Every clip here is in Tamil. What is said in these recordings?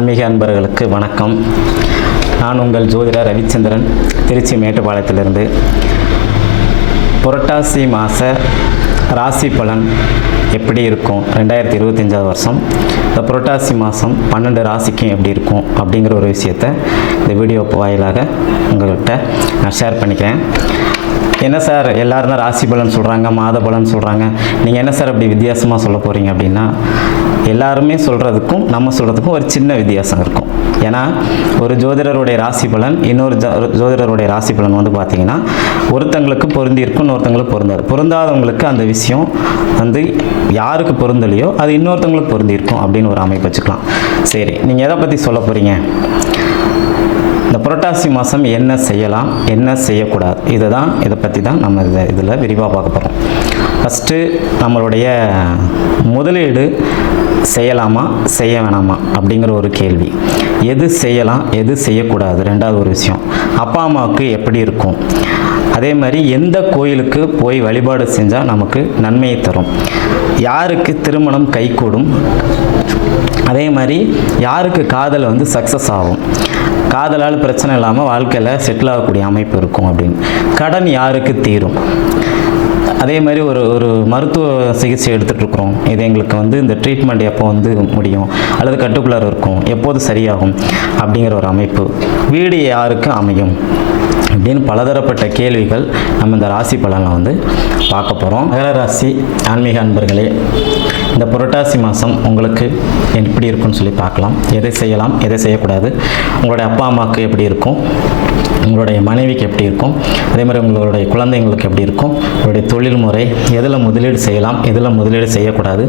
ஆன்மீக அன்பர்களுக்கு வணக்கம். நான் உங்கள் ஜோதிடர் ரவிச்சந்திரன் திருச்சி மேட்டுப்பாளையத்திலிருந்து. புரட்டாசி மாத ராசி பலன் எப்படி இருக்கும்? ரெண்டாயிரத்தி இருபத்தஞ்சாவது வருஷம். இந்த புரட்டாசி மாதம் பன்னெண்டு ராசிக்கும் எப்படி இருக்கும் அப்படிங்கிற ஒரு விஷயத்தை இந்த வீடியோ வாயிலாக உங்கள்கிட்ட நான் ஷேர் பண்ணிக்கிறேன். என்ன சார்? எல்லாரும் தான் ராசி பலன் சொல்கிறாங்க மாத பலன் சொல்கிறாங்க நீங்கள் என்ன சார் அப்படி வித்தியாசமாக சொல்ல போகிறீங்க அப்படின்னா எல்லாருமே சொல்கிறதுக்கும் நம்ம சொல்கிறதுக்கும் ஒரு சின்ன வித்தியாசம் இருக்கும். ஏன்னா ஒரு ஜோதிடருடைய ராசி பலன் இன்னொரு ஜோதிடருடைய ராசி பலன் வந்து பார்த்தீங்கன்னா ஒருத்தங்களுக்கு பொருந்தி இருக்கும் இன்னொருத்தங்களுக்கு பொருந்தாது. பொருந்தாதவங்களுக்கு அந்த விஷயம் வந்து யாருக்கு பொருந்தலையோ அது இன்னொருத்தவங்களுக்கு பொருந்தி இருக்கும் அப்படின்னு ஒரு அமைப்பு வச்சுக்கலாம். சரி நீங்கள் எதை பற்றி சொல்ல போகிறீங்க இந்த புரட்டாசி மாதம் என்ன செய்யலாம் என்ன செய்யக்கூடாது இதை தான் இதை பற்றி தான் நம்ம இதை இதில் விரிவாக பார்க்க போகிறோம் ஃபஸ்ட்டு நம்மளுடைய முதலீடு செய்யலாமா செய்ய வேணாமா அப்படிங்கிற ஒரு கேள்வி. எது செய்யலாம் எது செய்யக்கூடாது ரெண்டாவது ஒரு விஷயம். அப்பா அம்மாவுக்கு எப்படி இருக்கும்? அதே மாதிரி எந்த கோயிலுக்கு போய் வழிபாடு செஞ்சால் நமக்கு நன்மையை தரும்? யாருக்கு திருமணம் கைகூடும்? அதே மாதிரி யாருக்கு காதல் வந்து சக்ஸஸ் ஆகும்? காதலால் பிரச்சனை இல்லாமல் வாழ்க்கையில் செட்டில் ஆகக்கூடிய அமைப்பு இருக்கும் அப்படின்னு. கடன் யாருக்கு தீரும்? அதே மாதிரி ஒரு ஒரு மருத்துவ சிகிச்சை எடுத்துகிட்ருக்குறோம் இது எங்களுக்கு வந்து இந்த ட்ரீட்மெண்ட் எப்போ வந்து முடியும்? அல்லது கட்டுக்குள்ளார் இருக்கும்? எப்போது சரியாகும்? அப்படிங்கிற ஒரு அமைப்பு. வீடு யாருக்கு அமையும்? அப்படின்னு பலதரப்பட்ட கேள்விகள் நம்ம இந்த ராசி பலனில் வந்து பார்க்க போகிறோம் மகர ராசி ஆன்மீக அன்பர்களே இந்த புரட்டாசி மாதம் உங்களுக்கு எப்படி இருக்குன்னு சொல்லி பார்க்கலாம். எதை செய்யலாம் எதை செய்யக்கூடாது உங்களுடைய அப்பா அம்மாவுக்கு எப்படி இருக்கும் உங்களுடைய மனைவிக்கு எப்படி இருக்கும் அதே மாதிரி உங்களுடைய குழந்தைங்களுக்கு எப்படி இருக்கும் உங்களுடைய தொழில் முறை எதில் முதலீடு செய்யலாம் எதில் முதலீடு செய்யக்கூடாது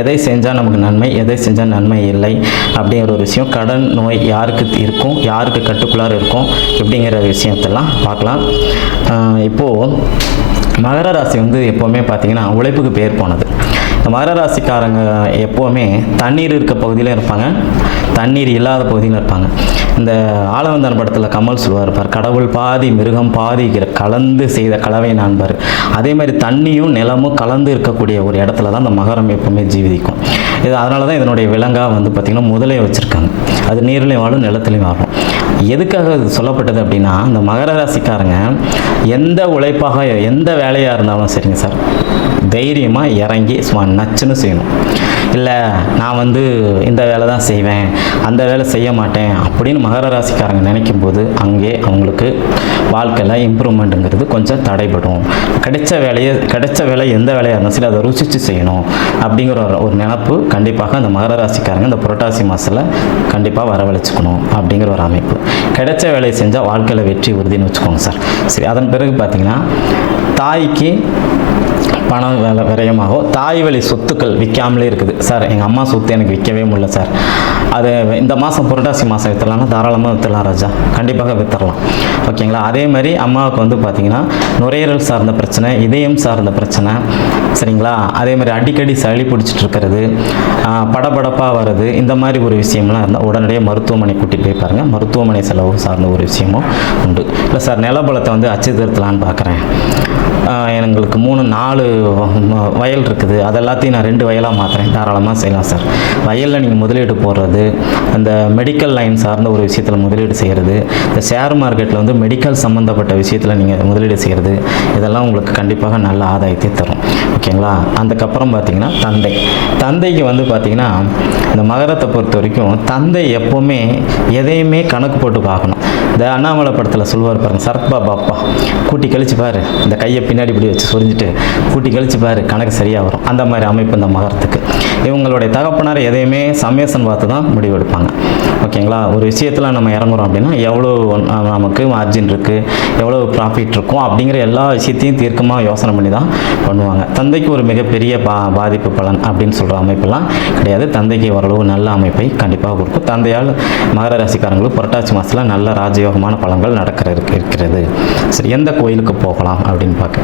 எதை செஞ்சால் நமக்கு நன்மை எதை செஞ்சால் நன்மை இல்லை அப்படிங்கிற ஒரு விஷயம் கடன் நோய் யாருக்கு இருக்கும் யாருக்கு கட்டுக்குள்ளார இருக்கும் இப்படிங்கிற விஷயத்தெல்லாம் பார்க்கலாம். இப்போது மகர ராசி வந்து எப்போவுமே பார்த்தீங்கன்னா உழைப்புக்கு பேர் போனது. இந்த மகர ராசிக்காரங்க எப்போவுமே தண்ணீர் இருக்க பகுதியில் இருப்பாங்க. தண்ணீர் இல்லாத பகுதியில் இருப்பாங்க. இந்த ஆளவந்தான் படத்தில் கமல் சொல்லுவார் பார் கடவுள் பாதி மிருகம் பாதி கலந்து செய்த கலவை நான்பார். அதே மாதிரி தண்ணியும் நிலமும் கலந்து இருக்கக்கூடிய ஒரு இடத்துல தான் அந்த மகரம் எப்போவுமே ஜீவிக்கும். இது அதனால தான் இதனுடைய விலங்காக வந்து பார்த்திங்கன்னா முதலே வச்சுருக்காங்க. அது நீர்லேயும் வாழும் நிலத்துலையும் வாழும். எதுக்காக இது சொல்லப்பட்டது அப்படின்னா இந்த மகர ராசிக்காரங்க எந்த உழைப்பாக எந்த வேலையாக இருந்தாலும் சரிங்க சார். தைரியமாக இறங்கி சும்மா நச்சுன்னு செய்யணும். இல்லை நான் வந்து இந்த வேலை தான் செய்வேன் அந்த வேலை செய்ய மாட்டேன் அப்படின்னு மகர ராசிக்காரங்க நினைக்கும் போது அங்கே அவங்களுக்கு வாழ்க்கையில் இம்ப்ரூவ்மெண்ட்டுங்கிறது கொஞ்சம் தடைபடும். கிடைச்ச வேலையை கிடைச்ச வேலை எந்த வேலையாக இருந்தாலும் சரி அதை ருசித்து செய்யணும் அப்படிங்கிற ஒரு ஒரு நினப்பு கண்டிப்பாக அந்த மகர ராசிக்காரங்க இந்த புரட்டாசி மாதத்தில் கண்டிப்பாக வரவழைச்சிக்கணும் அப்படிங்கிற ஒரு அமைப்பு. கிடைச்ச வேலையை செஞ்சால் வாழ்க்கையில் வெற்றி உறுதின்னு வச்சுக்கோங்க சார். சரி அதன் பிறகு பார்த்தீங்கன்னா தாய்க்கு பணம் வேலை விரயமாகும். தாய் வழி சொத்துக்கள் விற்காமலே இருக்குது. சார் எங்கள் அம்மா சொத்து எனக்கு விற்கவே முடியல சார். அது இந்த மாதம் புரட்டாசி மாதம் விற்றுலாம்னா தாராளமாக விற்றுலாம் ராஜா. கண்டிப்பாக விற்றுறலாம் ஓகேங்களா? அதே மாதிரி அம்மாவுக்கு வந்து பார்த்திங்கன்னா நுரையீரல் சார்ந்த பிரச்சனை இதயம் சார்ந்த பிரச்சனை சரிங்களா? அதே மாதிரி அடிக்கடி சளி பிடிச்சிட்டு இருக்கிறது படபடப்பாக வர்றது இந்த மாதிரி ஒரு விஷயம்லாம் இருந்தால் உடனடியாக மருத்துவமனை கூட்டிகிட்டு போய் பாருங்கள் மருத்துவமனை செலவு சார்ந்த ஒரு விஷயமும் உண்டு. இல்லை சார் நிலபலத்தை வந்து அச்சு திருத்தலான்னு பார்க்குறேன் எங்களுக்கு மூணு நாலு வயல் இருக்குது. அது எல்லாத்தையும் நான் ரெண்டு வயலாக மாற்றுறேன் தாராளமாக செய்யலாம் சார். வயலில் நீங்கள் முதலீடு போடுறது அந்த மெடிக்கல் லைன் சார்ந்த ஒரு விஷயத்தில் முதலீடு செய்கிறது இந்த ஷேர் மார்க்கெட்டில் வந்து மெடிக்கல் சம்மந்தப்பட்ட விஷயத்தில் நீங்கள் முதலீடு செய்கிறது இதெல்லாம் உங்களுக்கு கண்டிப்பாக நல்ல ஆதாயத்தை தரும். ஓகேங்களா? அதுக்கப்புறம் பார்த்தீங்கன்னா தந்தை. தந்தைக்கு வந்து பார்த்தீங்கன்னா இந்த மகரத்தை பொறுத்த வரைக்கும் தந்தை எப்போவுமே எதையுமே கணக்கு போட்டு பார்க்கணும். இந்த அண்ணாமலை படத்தில் சொல்லுவார் பாருங்க சரத்பாபா பாப்பா கூட்டி கழிச்சு பாரு இந்த கையை பின்னாடி இப்படி வச்சு சொரிஞ்சிட்டு கூட்டி கழிச்சு பாரு கணக்கு சரியாக வரும் அந்த மாதிரி அமைப்பு இந்த மகரத்துக்கு. இவங்களுடைய தகப்பனார் எதையுமே சமயசன் பார்த்து தான் முடிவெடுப்பாங்க ஓகேங்களா? ஒரு விஷயத்தில் நம்ம இறங்குறோம் அப்படின்னா எவ்வளோ நமக்கு மார்ஜின் இருக்குது எவ்வளோ ப்ராஃபிட் இருக்கும் அப்படிங்கிற எல்லா விஷயத்தையும் தீர்க்கமாக யோசனை பண்ணி தான் பண்ணுவாங்க. தந்தைக்கு ஒரு மிகப்பெரிய பா பாதிப்பு பலன் அப்படின்னு சொல்கிற அமைப்பெல்லாம் கிடையாது. தந்தைக்கு ஓரளவு நல்ல அமைப்பை கண்டிப்பாக கொடுக்கும். தந்தையால் மகர ராசிக்காரங்களுக்கு புரட்டாசி மாதத்தில் நல்ல ராஜயோகமான பலன்கள் நடக்கிற இருக்கிறது. சரி எந்த கோயிலுக்கு போகலாம் அப்படின்னு பார்க்க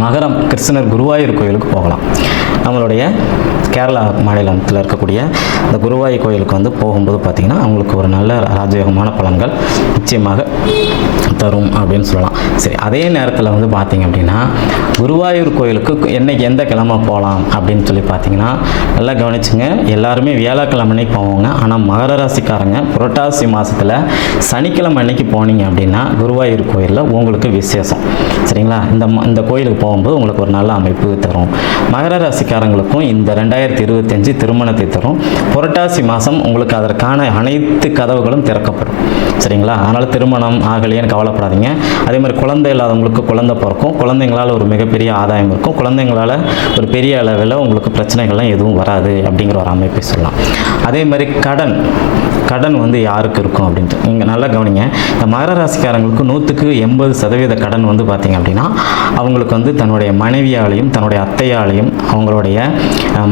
மகரம் கிருஷ்ணர் குருவாயூர் கோயிலுக்கு போகலாம். நம்மளுடைய கேரளா மாநிலத்தில் இருக்கக்கூடிய இந்த குருவாயூர் கோயிலுக்கு வந்து போகும்போது பார்த்திங்கன்னா அவங்களுக்கு ஒரு நல்ல ராஜயோகமான பலன்கள் நிச்சயமாக தரும் அப்படின்னு சொல்லலாம். சரி அதே நேரத்தில் வந்து பார்த்திங்க அப்படின்னா குருவாயூர் கோயிலுக்கு என்னைக்கு எந்த கிழமை போகலாம் அப்படின்னு சொல்லி பார்த்தீங்கன்னா நல்லா கவனிச்சுங்க. எல்லாருமே வியாழக்கிழமை அன்னைக்கு போவாங்க. ஆனால் மகர ராசிக்காரங்க புரட்டாசி மாதத்தில் சனிக்கிழமை அன்னைக்கு போனீங்க அப்படின்னா குருவாயூர் கோயிலில் உங்களுக்கு விசேஷம். சரிங்களா? இந்த ம- இந்த கோயிலுக்கு போகும்போது உங்களுக்கு ஒரு நல்ல அமைப்பு தரும். மகர ராசிக்காரங்களுக்கும் இந்த ரெண்டாயிரத்தி இருபத்தஞ்சு திருமணத்தை தரும். புரட்டாசி மாதம் உங்களுக்கு அதற்கான அனைத்து கதவுகளும் திறக்கப்படும். சரிங்களா? அதனால் திருமணம் ஆகலையேன்னு கவலைப்படாதீங்க. அதே மாதிரி குழந்தை இல்லாதவங்களுக்கு குழந்தை பிறக்கும். குழந்தைங்களால் ஒரு மிகப்பெரிய ஆதாயம் இருக்கும். குழந்தைங்களால் ஒரு பெரிய அளவில் உங்களுக்கு பிரச்சனைகள்லாம் எதுவும் வராது அப்படிங்கிற ஒரு அமைப்பை சொல்லலாம். அதே மாதிரி கடன். கடன் வந்து யாருக்கு இருக்கும் அப்படின்ட்டு? நீங்கள் நல்லா கவனிங்க. இந்த மகர ராசிக்காரங்களுக்கு நூற்றுக்கு எண்பது சதவீத கடன் வந்து பார்த்திங்க அப்படின்னா அவங்களுக்கு வந்து தன்னுடைய மனைவியாலையும் தன்னுடைய அத்தையாலையும் அவங்களுடைய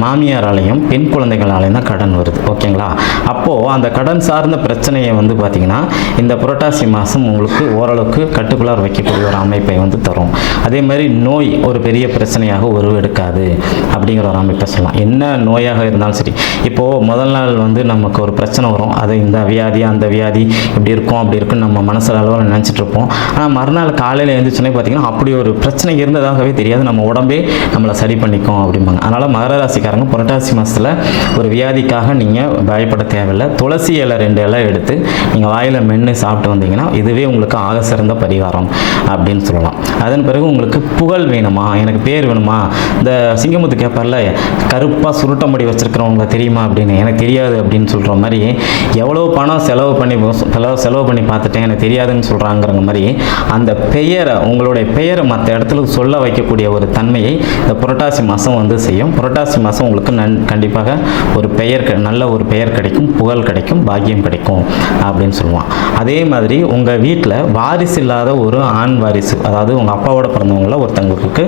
மாமியாராலையும் பெண் குழந்தைகளாலையும் தான் கடன் வருது. ஓகேங்களா? அப்போது அந்த கடன் சார்ந்த பிரச்சனையை வந்து பார்த்திங்கன்னா இந்த புரட்டாசி மாதம் உங்களுக்கு ஓரளவுக்கு கட்டுக்குள்ளார் வைக்கக்கூடிய ஒரு அமைப்பை வந்து தரும். அதே மாதிரி நோய் ஒரு பெரிய பிரச்சனையாக உருவெடுக்காது அப்படிங்கிற ஒரு அமைப்பை சொல்லலாம். என்ன நோயாக இருந்தாலும் சரி. இப்போது முதல் நாள் வந்து நமக்கு ஒரு பிரச்சனை வரும். அது இந்த வியாதி அந்த வியாதி இப்படி இருக்கும் அப்படி இருக்குன்னு நம்ம மனசில் அளவில் நினச்சிட்டு இருப்போம். ஆனால் மறுநாள் காலையில் எழுந்திரிச்சோன்னே பார்த்தீங்கன்னா அப்படி ஒரு பிரச்சனை இருந்ததாகவே தெரியாது. நம்ம உடம்பே நம்மளை சரி பண்ணிக்கும் அப்படிம்பாங்க. அதனால் மகர ராசிக்காரங்க புரட்டாசி மாதத்தில் ஒரு வியாதிக்காக நீங்கள் பயப்பட தேவையில்லை. துளசி இலை ரெண்டு இலை எடுத்து நீங்கள் வாயில் மென்று சாப்பிட்டு வந்தீங்கன்னா இதுவே உங்களுக்கு ஆக சிறந்த பரிகாரம் அப்படின்னு சொல்லலாம். அதன் பிறகு உங்களுக்கு புகழ் வேணுமா? எனக்கு பேர் வேணுமா? இந்த சிங்கமுத்து கேட்பார்ல கருப்பாக சுருட்ட முடி வச்சிருக்கிறவங்கள தெரியுமா அப்படின்னு? எனக்கு தெரியாது அப்படின்னு சொல்கிற மாதிரி எவ்வளோ பணம் செலவு பண்ணி செலவு செலவு பண்ணி பார்த்துட்டேன் எனக்கு தெரியாதுன்னு சொல்கிறாங்கிற மாதிரி அந்த பெயரை உங்களுடைய பெயரை மற்ற இடத்துல சொல்ல வைக்கக்கூடிய ஒரு தன்மையை இந்த புரட்டாசி மாதம் வந்து செய்யும். புரட்டாசி மாதம் உங்களுக்கு நன் கண்டிப்பாக ஒரு பெயர் நல்ல ஒரு பெயர் கிடைக்கும் புகழ் கிடைக்கும் பாக்கியம் கிடைக்கும் அப்படின்னு சொல்லுவான். அதே மாதிரி உங்கள் வீட்டில் வாரிசு இல்லாத ஒரு ஆண் வாரிசு அதாவது உங்கள் அப்பாவோட பிறந்தவங்கள ஒருத்தவங்களுக்கு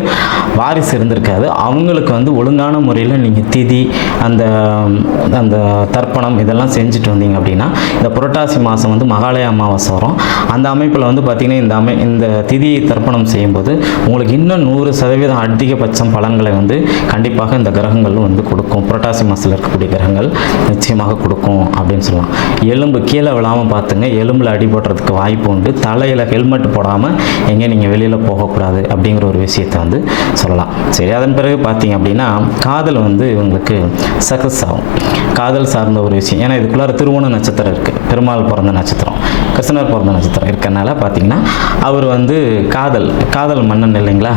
வாரிசு இருந்திருக்காது. அவங்களுக்கு வந்து ஒழுங்கான முறையில் நீங்கள் திதி அந்த அந்த தர்ப்பணம் இதெல்லாம் செஞ்சுட்டு வந்தீங்க அப்படின்னா இந்த புரட்டாசி மாதம் வந்து மகாலய அமாவாசை வரும். அந்த அமைப்பில் வந்து பார்த்திங்கன்னா இந்த அமை இந்த திதியை தர்ப்பணம் செய்யும்போது உங்களுக்கு இன்னும் நூறு சதவீதம் அதிகபட்சம் பலன்களை வந்து கண்டிப்பாக இந்த கிரகங்கள் வந்து கொடுக்கும். புரட்டாசி மாதத்தில் இருக்கக்கூடிய கிரகங்கள் நிச்சயமாக கொடுக்கும் அப்படின்னு சொல்லலாம். எலும்பு கீழே விழாமல் பார்த்துங்க. எலும்பில் அடிபடுறதுக்கு வாய்ப்பு உண்டு. தலையில் ஹெல்மெட் போடாமல் எங்கே நீங்கள் வெளியில் போகக்கூடாது அப்படிங்கிற ஒரு விஷயத்தை வந்து சொல்லலாம். சரி அதன் பிறகு பார்த்தீங்க அப்படின்னா காதல் வந்து இவங்களுக்கு சக்ஸஸ் ஆகும். காதல் சார்ந்த ஒரு விஷயம். ஏன்னா இதுக்குள்ளார மூணு நட்சத்திரம் இருக்குது பெருமாள் பிறந்த நட்சத்திரம் கிருஷ்ணர் பிறந்த நட்சத்திரம் இருக்கறனால பார்த்தீங்கன்னா அவர் வந்து காதல் காதல் மன்னன் இல்லைங்களா?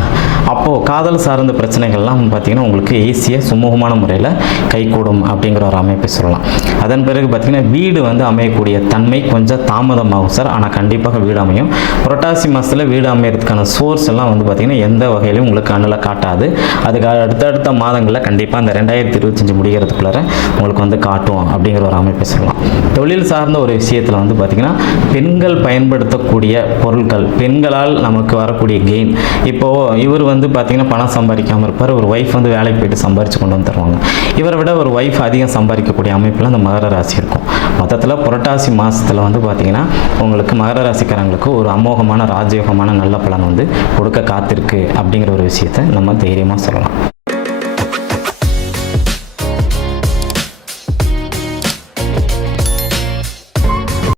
அப்போது காதல் சார்ந்த பிரச்சனைகள்லாம் பார்த்தீங்கன்னா உங்களுக்கு ஈஸியாக சுமூகமான முறையில் கைகூடும் அப்படிங்கிற ஒரு அமைப்பை சொல்லலாம். அதன் பிறகு பார்த்திங்கன்னா வீடு வந்து அமையக்கூடிய தன்மை கொஞ்சம் தாமதமாகும் சார். ஆனால் கண்டிப்பாக வீடு அமையும். புரட்டாசி மாதத்தில் வீடு அமையிறதுக்கான சோர்ஸ் எல்லாம் வந்து பார்த்திங்கன்னா எந்த வகையிலையும் உங்களுக்கு கண்ணில் காட்டாது. அதுக்கு அடுத்தடுத்த மாதங்களில் கண்டிப்பாக அந்த ரெண்டாயிரத்தி இருபத்தஞ்சி முடிகிறதுக்குள்ளார உங்களுக்கு வந்து காட்டும் அப்படிங்கிற ஒரு அமைப்பை சொல்லலாம். தொழில் சார்ந்த ஒரு விஷயத்தில் வந்து பார்த்திங்கன்னா பெண்கள் பயன்படுத்தக்கூடிய பொருட்கள் பெண்களால் நமக்கு வரக்கூடிய கெயின் இப்போது இவர் வந்து பார்த்திங்கன்னா பணம் சம்பாதிக்காமல் இருப்பார். ஒரு ஒய்ஃப் வந்து வேலைக்கு போயிட்டு சம்பாரித்து கொண்டு வந்து தருவாங்க. இவரை விட ஒரு ஒய்ஃப் அதிகம் சம்பாதிக்கக்கூடிய அமைப்பில் அந்த மகர ராசி இருக்கும். மொத்தத்தில் புரட்டாசி மாதத்தில் வந்து பார்த்திங்கன்னா உங்களுக்கு மகர ராசிக்காரங்களுக்கு ஒரு அமோகமான ராஜயோகமான நல்ல பலன் வந்து கொடுக்க காத்திருக்கு அப்படிங்கிற ஒரு விஷயத்தை நம்ம தைரியமாக சொல்லலாம்.